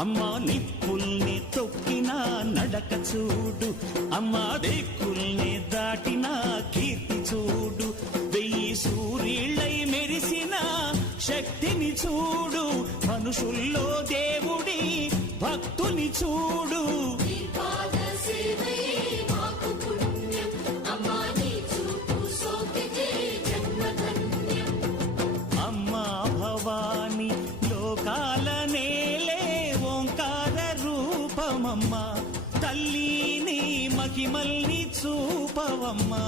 అమ్మా నిప్పుల్ని తొక్కిన నడక చూడు, అమ్మా దిక్కుల్ని దాటిన కీర్తి చూడు, 1000 సూర్యుళ్ళై మెరిసిన శక్తిని చూడు, మనుషుల్లో దేవుడి భక్తుని చూడు. అమ్మా భవాని లోకాల నేలే ఓంకార రూపమమ్మా, తల్లిని మహిమల్ని చూపవమ్మా.